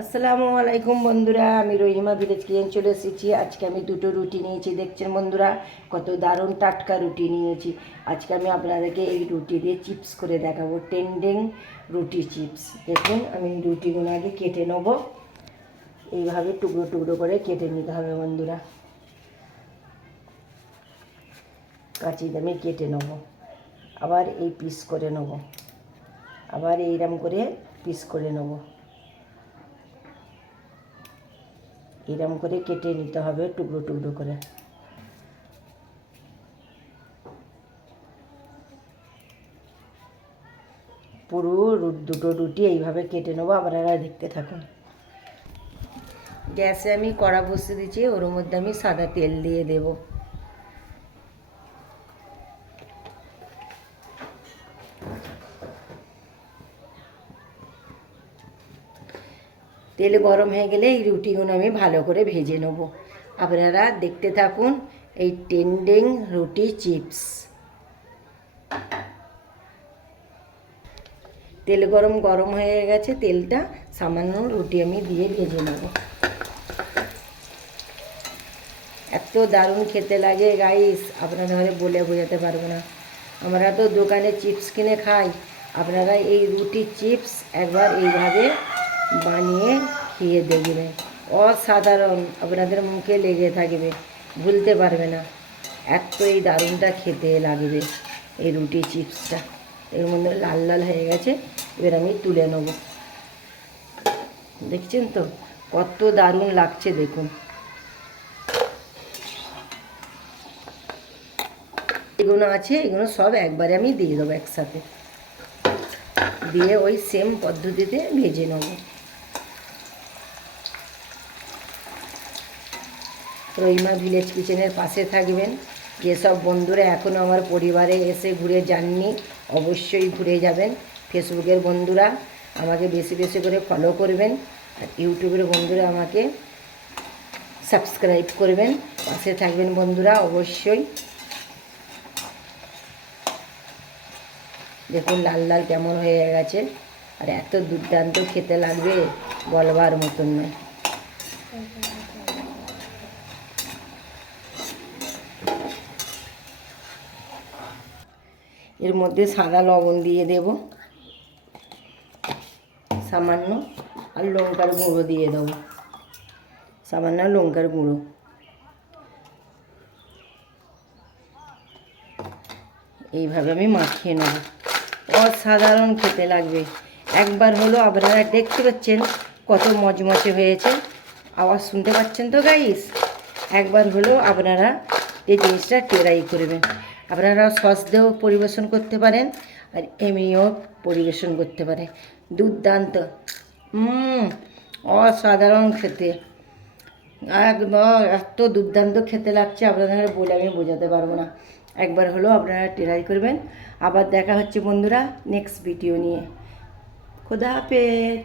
আসসালামু আলাইকুম বন্ধুরা, আমি রহিমা ভিলেজ কিচেন চলে এসেছি। আজকে আমি দুটো রুটি নিয়েছি। দেখছেন বন্ধুরা, কত দারুণ টাটকা রুটি নিয়েছি। আজকে আমি আপনাদেরকে এই রুটি দিয়ে চিপস করে দেখাবো, টেন্ডিং রুটি চিপস। দেখুন, আমি রুটিগুলো আগে কেটে নেব। এইভাবে টুকরো টুকরো করে কেটে নিতে হবে বন্ধুরা। কাঁচি দিয়ে কেটে নেব, আবার এই পিস করে নেব, আবার এইরকম করে পিস করে নেব। এরম করে কেটে নিতে হবে টুকরো টুকরো করে। পুরো দুটো রুটি এইভাবে কেটে নেবো। আপনারা দেখতে থাকুন। গ্যাসে আমি কড়া বসিয়ে দিচ্ছি, ওর মধ্যে আমি সাদা তেল দিয়ে দেব। তেল গরম হয়ে গেলে এই রুটিগুলো আমি ভালো করে ভেজে নেব। আপনারা দেখতে থাকুন এই টেন্ডিং রুটি চিপস। তেল গরম হয়ে গেছে, তেলটা সামান্য রুটি আমি দিয়ে ভেজে নেব। এত দারুণ খেতে লাগে গাইস, আপনারা বলে বোঝাতে পারবো না। আমরা তো দোকানে চিপস কিনে খাই, আপনারা এই রুটি চিপস একবার এইভাবে বানিয়ে খেয়ে দেখবেন। অসাধারণ, আপনাদের মুখে লেগে থাকবে, ভুলতে পারবে না। এত এই দারুণটা খেতে লাগবে এই রুটি চিপসটা। এর মধ্যে লাল লাল হয়ে গেছে, এবার আমি তুলে নেব। দেখছেন তো কত দারুণ লাগছে, দেখুন। এগুলো আছে, এগুলো সব একবারে আমি দিয়ে দেবো একসাথে, দিয়ে ওই সেম পদ্ধতিতে ভেজে নেব। রহিমা ভিলেজ কিচেনের পাশে থাকবেন। যেসব বন্ধুরা এখনও আমার পরিবারে এসে ঘুরে যাননি, অবশ্যই ঘুরে যাবেন। ফেসবুকের বন্ধুরা আমাকে বেশি বেশি করে ফলো করবেন, আর ইউটিউবের বন্ধুরা আমাকে সাবস্ক্রাইব করবেন, পাশে থাকবেন বন্ধুরা অবশ্যই। দেখুন লাল লাল কেমন হয়ে গেছে, আর এত দুর্দান্ত খেতে লাগবে বলবার মতন নয়। এর মধ্যে সাদা লবণ দিয়ে দেব সামান্য, আর লঙ্কার গুঁড়ো দিয়ে দেবো সামান্য, লঙ্কার গুঁড়ো। এইভাবে আমি মাখিয়ে নেব। অসাধারণ খেতে লাগবে। একবার হলো, আপনারা দেখতে পাচ্ছেন কত মচমচে হয়েছে, আওয়াজ শুনতে পাচ্ছেন তো গাইস। একবার হলো আপনারা এই জিনিসটা ট্রাই করবেন। আপনারা সস দিয়েও পরিবেশন করতে পারেন, আর এমনিও পরিবেশন করতে পারেন। দুর্দান্ত, অসাধারণ খেতে, একদম এত দুর্দান্ত খেতে লাগছে, আপনাদের বলে আমি বোঝাতে পারবো না। একবার হলো আপনারা ট্রাই করবেন। আবার দেখা হচ্ছে বন্ধুরা নেক্সট ভিডিও নিয়ে। খোদা হাফেজ।